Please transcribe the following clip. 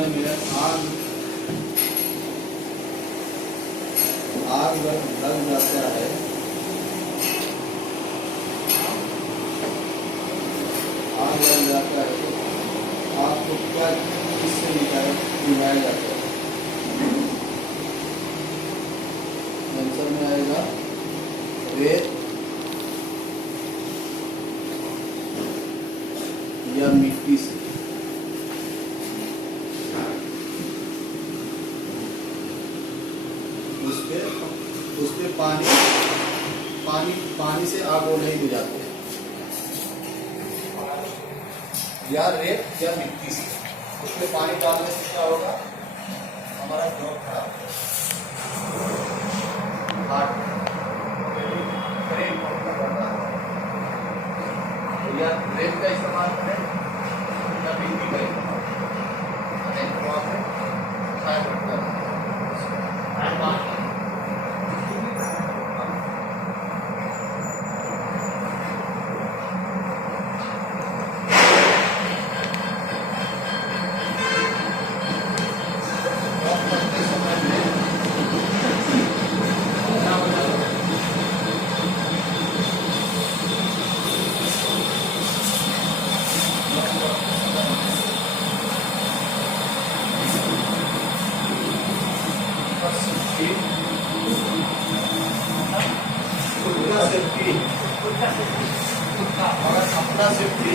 समय में आग लग जाता है, आग लग जाता है तो आग को क्या किससे बुझाया जाता है? आंसर में आएगा रेत या मिट्टी से। उसपे पानी से आग वो नहीं बुझाते, या रेत या मिट्टी से। उसपे पानी डालने से क्या होगा? हमारा जॉब खराब तो या रेत का इस्तेमाल करें या मिट्टी का इस्तेमाल खाया पड़ता है। अपना सेफ्टी